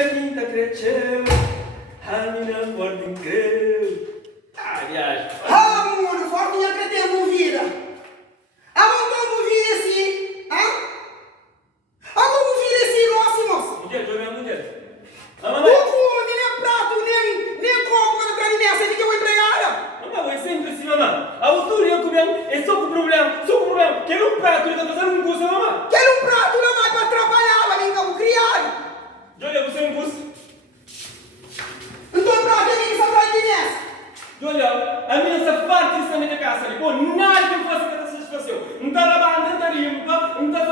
quinta cresceu, a mina forte creu. Aliás, Amor, forte e acreditei movida. A montar movida assim, hã? A movida assim, nossa, moça. mulher, jovem mulher. A O mamãe, come, nem prato, nem copo quando traz nessa, fica uma empregada. mamãe, é sempre assim, mamãe. A altura eu comendo, é só com problema, só com problema. Quero um prato, ele está fazendo um curso, mamãe. Quero um prato na mais para trabalhar, para mim, como criado. Olha, você é um curso. Então, prato é quem só traz nessa. Olha, a minha safada isso na minha casa, pô, nada que eu faça que essa satisfação. Não está lavando, não está limpa, não está